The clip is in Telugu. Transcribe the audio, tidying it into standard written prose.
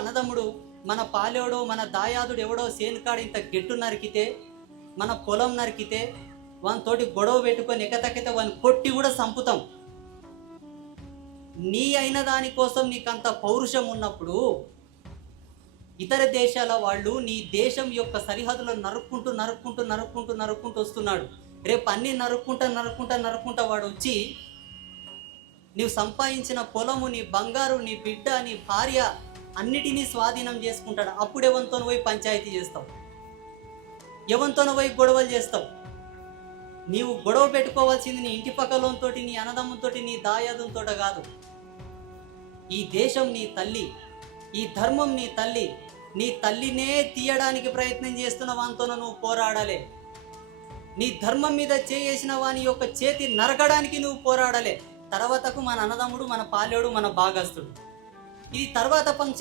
అన్నదమ్ముడు మన పాలేవడో మన దాయాదుడు ఎవడో సేనుకాడు ఇంత గెట్టు నరికితే, మన పొలం నరికితే వానితోటి గొడవ పెట్టుకొని ఎగతకితే వాని కొట్టి కూడా చంపుతాం. నీ అయిన దానికోసం నీకంత పౌరుషం ఉన్నప్పుడు ఇతర దేశాల వాళ్ళు నీ దేశం యొక్క సరిహద్దులను నరుక్కుంటూ నరుక్కుంటూ నరుక్కుంటూ నరుక్కుంటూ వస్తున్నాడు. రేపు అన్నీ నరుక్కుంటా వాడు వచ్చి నీవు సంపాదించిన పొలము, నీ బంగారు, నీ బిడ్డ, నీ భార్య అన్నిటినీ స్వాధీనం చేసుకుంటాడు. అప్పుడు ఎవరితోనూ పోయి పంచాయతీ చేస్తావు, ఎవరితోనూ పోయి గొడవలు చేస్తావు. నీవు గొడవ పెట్టుకోవాల్సింది నీ ఇంటి పక్కలోంతో, నీ అన్నదమ్ముతో, నీ దాయాదంతో కాదు. ఈ దేశం నీ తల్లి, ఈ ధర్మం నీ తల్లి. నీ తల్లినే తీయడానికి ప్రయత్నం చేస్తున్న వానితోనూ నువ్వు పోరాడాలి. నీ ధర్మం మీద చేసిన వాని యొక్క చేతి నరకడానికి నువ్వు పోరాడాలి. తర్వాతకు మన అన్నదమ్ముడు, మన పాలేడు, మన భాగస్తుడు. ఇది తర్వాత పంచాయతీ.